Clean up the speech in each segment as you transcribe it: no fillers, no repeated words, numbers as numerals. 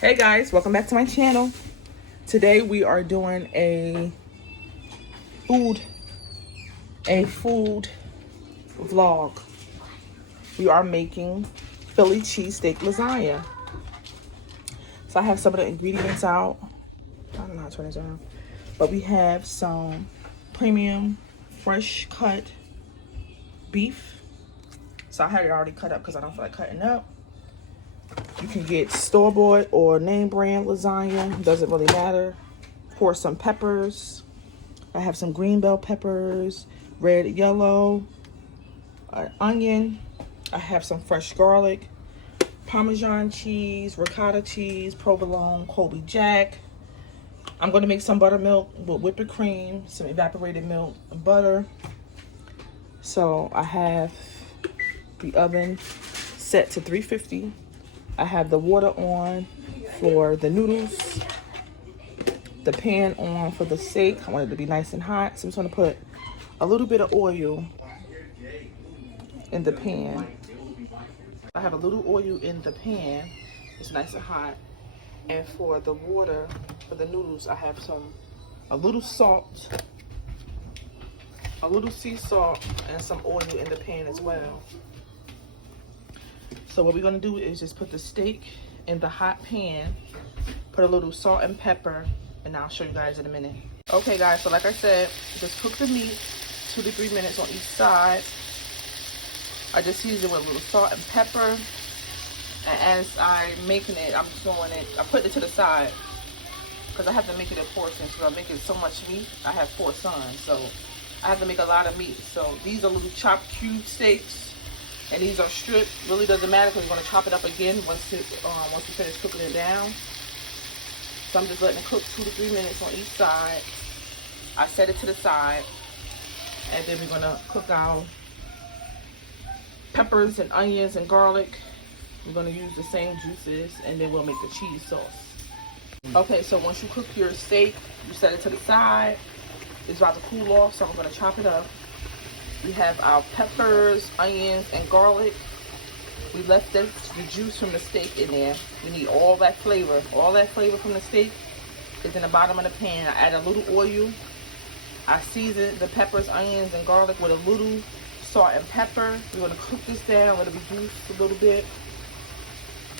Hey guys, welcome back to my channel. Today we are doing a food vlog. We are making Philly cheesesteak lasagna. So I have some of the ingredients out. I don't know how to turn this around. But we have some premium fresh cut beef. So I had it already cut up because I don't feel like cutting up. You can get store-bought or name brand lasagna. Doesn't really matter. Pour some peppers. I have some green bell peppers, red, yellow, an onion. I have some fresh garlic, Parmesan cheese, ricotta cheese, provolone, Colby Jack. I'm going to make some buttermilk with whipped cream, some evaporated milk, and butter. So I have the oven set to 350. I have the water on for the noodles, the pan on for the steak. I want it to be nice and hot, so I'm just gonna put a little bit of oil in the pan. I have a little oil in the pan. It's nice and hot. And for the water, for the noodles, I have a little salt, a little sea salt, and some oil in the pan as well. So what we're gonna do is just put the steak in the hot pan, put a little salt and pepper, and I'll show you guys in a minute. Okay guys, so like I said, just cook the meat 2 to 3 minutes on each side. I just season it with a little salt and pepper. And as I'm making it, I'm throwing it, I put it to the side because I have to make it in portions because I'm making so much meat. I have 4 sons, so I have to make a lot of meat. So these are little chopped cube steaks. And these are stripped. Really doesn't matter because we're going to chop it up again once we finish cooking it down. So I'm just letting it cook 2 to 3 minutes on each side. I set it to the side. And then we're going to cook our peppers and onions and garlic. We're going to use the same juices. And then we'll make the cheese sauce. Okay, so once you cook your steak, you set it to the side. It's about to cool off, so I'm going to chop it up. We have our peppers, onions, and garlic. We left the juice from the steak in there. We need all that flavor. All that flavor from the steak is in the bottom of the pan. I add a little oil. I season the peppers, onions, and garlic with a little salt and pepper. We're going to cook this down, let it be juiced a little bit.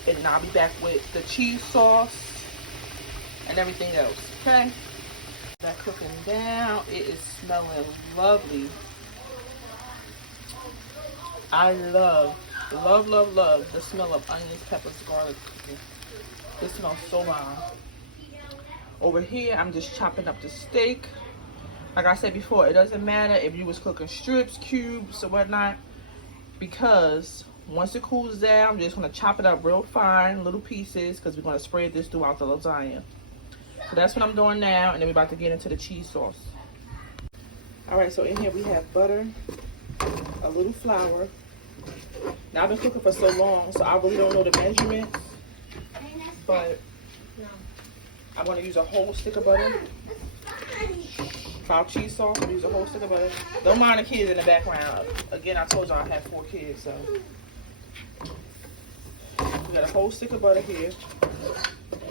And then I'll be back with the cheese sauce and everything else, okay? That cooking down. It is smelling lovely. I love the smell of onions, peppers, garlic cooking. This smells so bomb. Over here, I'm just chopping up the steak. Like I said before, it doesn't matter if you was cooking strips, cubes, or whatnot, because once it cools down, I'm just gonna chop it up real fine, little pieces, because we're gonna spread this throughout the lasagna. So that's what I'm doing now, and then we're about to get into the cheese sauce. All right, so in here we have butter, a little flour. Now I've been cooking for so long, so I really don't know the measurements, but I'm going to use a whole stick of butter. For our cheese sauce, we use a whole stick of butter. Don't mind the kids in the background. Again, I told y'all I have 4 kids, so we got a whole stick of butter here.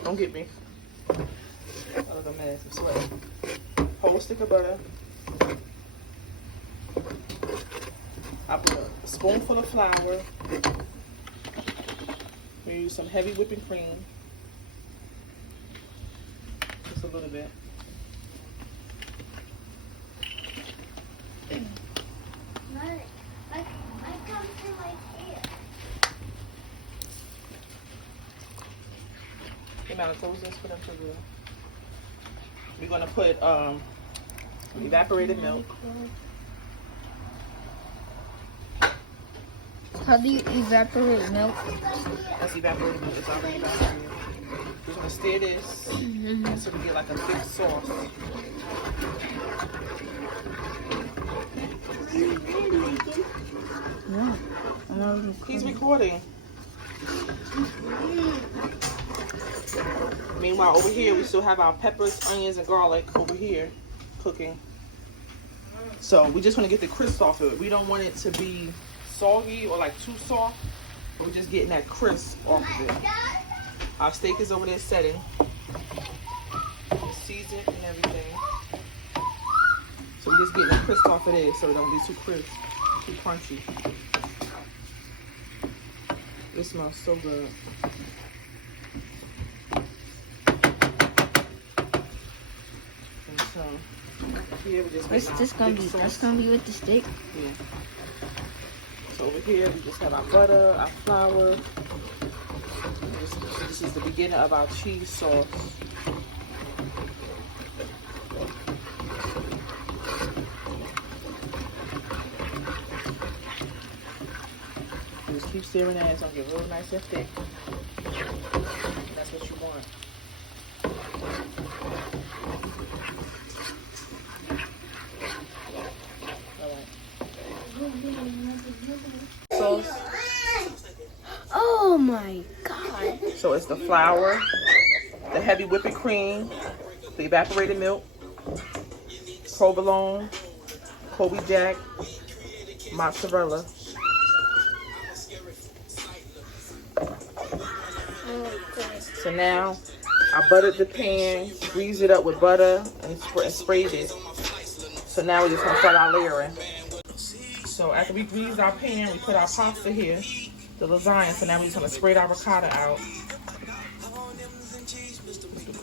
Don't get me. I look a mess. I'm sweating. Whole stick of butter. I put a spoonful of flour. We use some heavy whipping cream. Just a little bit. The amount of close this for them to do. We're gonna put evaporated milk. How do you evaporate milk? That's evaporated milk. It's already evaporated. We're gonna stir this so we get like a thick sauce. Yeah. He's recording. Meanwhile, over here we still have our peppers, onions, and garlic over here cooking. So we just want to get the crisp off of it. We don't want it to be soggy or like too soft. We're just getting that crisp off of it. Our steak is over there setting. It's seasoned and everything. So we're just getting the crisp off of there so it don't be too crisp, too crunchy. It smells so good. And so here we just What's this gonna be? That's gonna be with the steak? Yeah. So over here we just have our butter, our flour. This is the beginning of our cheese sauce. Just keep stirring that. It's gonna get real nice and thick. That's what you want. Sauce. Oh my god. So it's the flour, the heavy whipping cream, the evaporated milk, provolone, Colby Jack, mozzarella. So now I buttered the pan, greased it up with butter, and sprayed it. So now we're just gonna start our layering. So after we greased our pan, we put our pasta here, the lasagna. So now we're just gonna spray our ricotta out.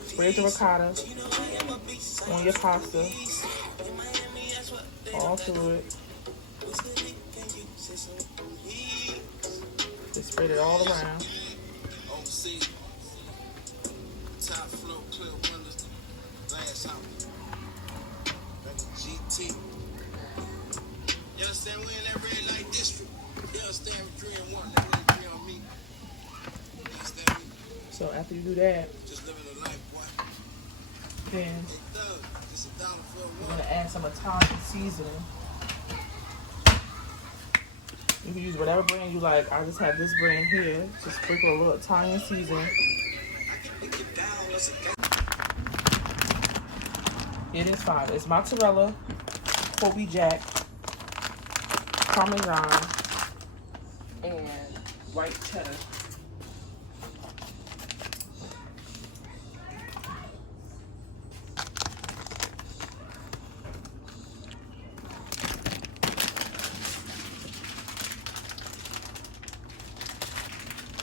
Spread the ricotta on your pasta, all through it. Just spread it all around. So after you do that, then you're gonna add some Italian seasoning. You can use whatever brand you like. I just have this brand here. Just sprinkle a little Italian seasoning. It is fine. It's mozzarella, Colby Jack, Parmesan, and white cheddar.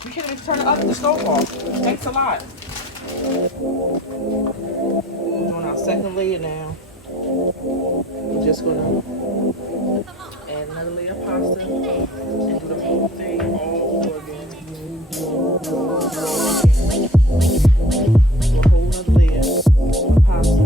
You can't even turn the stove off. Thanks a lot. We're doing our second layer now. We're just gonna add another layer of pasta and do the whole thing all over again. Do a whole nother layer of pasta.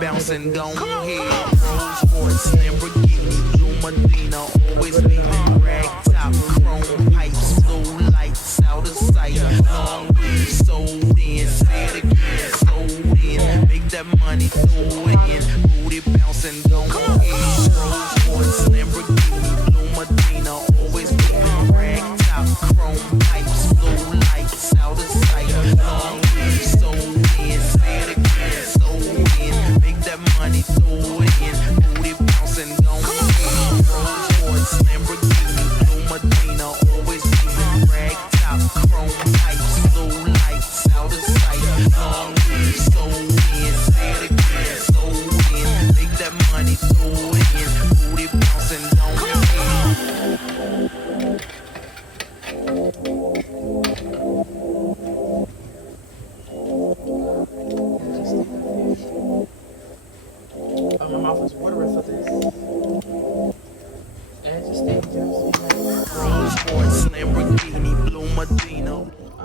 Bouncing, go ahead. Rolls Royce, Lamborghini, Blue Medina, always beaming. Rag top, chrome pipes, blue lights out of sight. Long weed sold in, say it again, sold in. Make that money, throw it in. Booty bouncing, go ahead. Rolls Royce, Lamborghini, Blue Medina, always beaming. Rag top, chrome pipes, blue lights out of sight. Long weed sold in, say it again, sold in. Make that money, throw it in. Booty bouncing, go ahead. Rolls Royce, Lamborghini, Blue Medina, always beaming. Rag top, chrome pipes, blue lights out of sight. Long weed sold in, say it again, sold in. Make that money, throw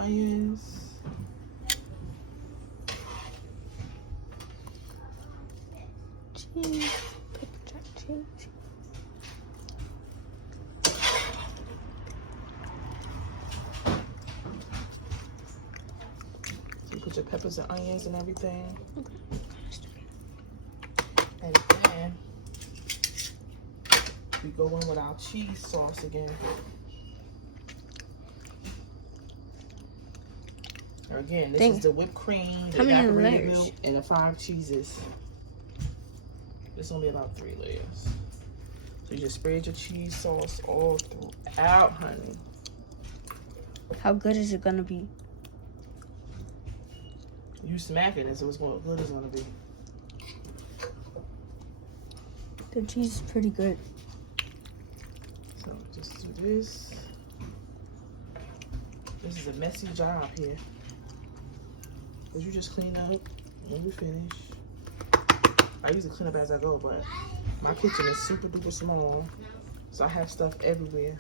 onions. Cheese. Pepper jack cheese. So you put your peppers and onions and everything. And then we go in with our cheese sauce again. Now again, this is the whipped cream, the evaporated milk, and the 5 cheeses. This is gonna be about 3 layers. So you just spread your cheese sauce all throughout, honey. How good is it gonna be? You smacking it, so it's what good it's gonna be. The cheese is pretty good. So just do this. This is a messy job here. But you just clean up when you finish. I usually clean up as I go, but my kitchen is super duper small, so I have stuff everywhere.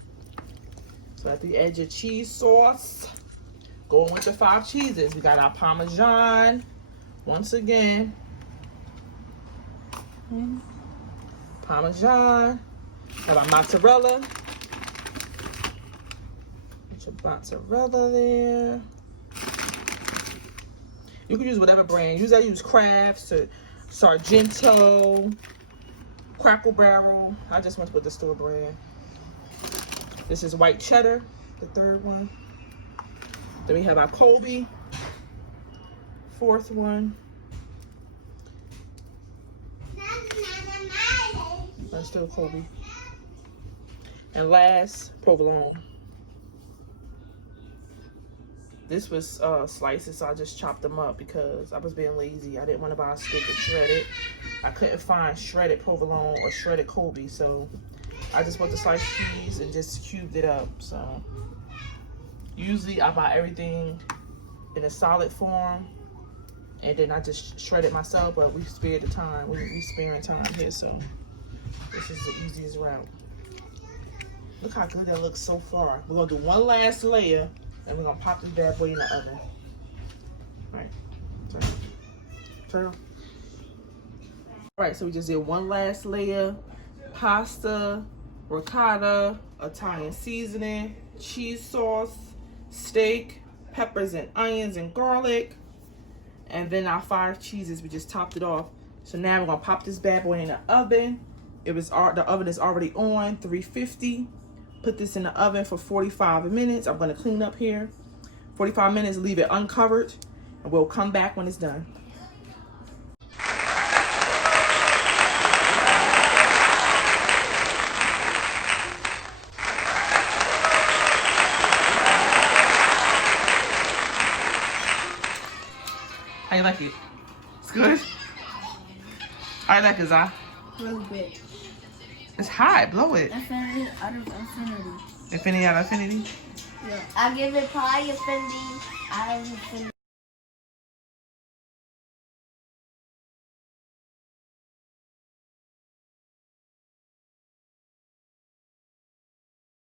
So after you add your cheese sauce, go in with the 5 cheeses. We got our Parmesan, once again. Parmesan. Got our mozzarella. Put your mozzarella there. You can use whatever brand. Usually I use Kraft's or Sargento, Crackle Barrel. I just went with the store brand. This is white cheddar, the 3rd one. Then we have our Colby, 4th one. That's still Colby. And last, provolone. This was slices, so I just chopped them up because I was being lazy. I didn't want to buy a stick and shred it. I couldn't find shredded provolone or shredded Colby, so I just bought the sliced cheese and just cubed it up. So usually I buy everything in a solid form, and then I just shred it myself, but we spared the time. We sparing time here, so this is the easiest route. Look how good that looks so far. We're gonna do one last layer, and we're gonna pop this bad boy in the oven. All right, turn on. All right, so we just did one last layer. Pasta, ricotta, Italian seasoning, cheese sauce, steak, peppers and onions and garlic, and then our 5 cheeses. We just topped it off. So now we're gonna pop this bad boy in the oven. The oven is already on 350. Put this in the oven for 45 minutes. I'm gonna clean up here. 45 minutes, leave it uncovered, and we'll come back when it's done. How you like it? It's good? How you like it, Zah? A little bit. It's hot. Blow it. Infinity out of infinity. Infinity out of infinity? Yeah. I give it pie infinity out of infinity.